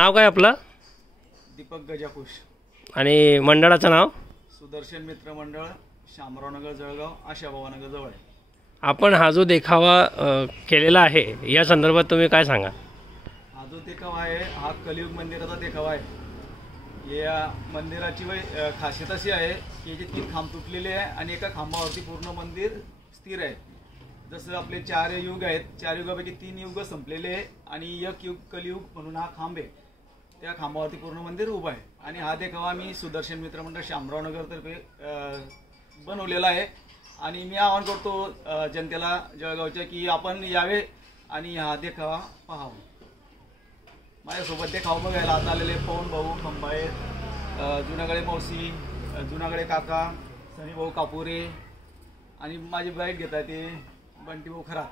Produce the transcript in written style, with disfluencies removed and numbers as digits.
नाव काय आपलं? दीपक गजापुष. आणि मंडळाचं नाव? सुदर्शन मित्र मंडळ, शामरावनगर जळगाव, आशाभावानगर जवळ आहे. आपण हा जो देखावा केलेला आहे या संदर्भात तुम्ही काय सांगा? हा जो देखावा आहे हा कलियुग मंदिराचा देखावा आहे. या मंदिराची खासियत अशी आहे की याचे 3 खांब तुटलेले आहे आणि एका खांबावरती पूर्ण मंदिर स्थिर आहे. जसं आपले 4 युग आहेत, 4 युगापैकी 3 युग संपलेले आहे आणि एक युग कलियुग म्हणून हा खांब आहे. त्या खांबावरती पूर्ण मंदिर उभं आहे आणि हा देखावा मी सुदर्शन मित्र मंडळ शामरावनगर तर्फे बनवलेला आहे. आणि मी आवाहन करतो जनतेला जळगावच्या की आपण यावे आणि हा देखावा पाहावा. माझ्यासोबत देखावा बघायला आता आलेले पवन भाऊ खंबाळे, जुनागळे मावशी, जुनागळे काका, सनी भाऊ कापुरे आणि माझी बाईट घेत आहे ते बंटी भाऊ खरा.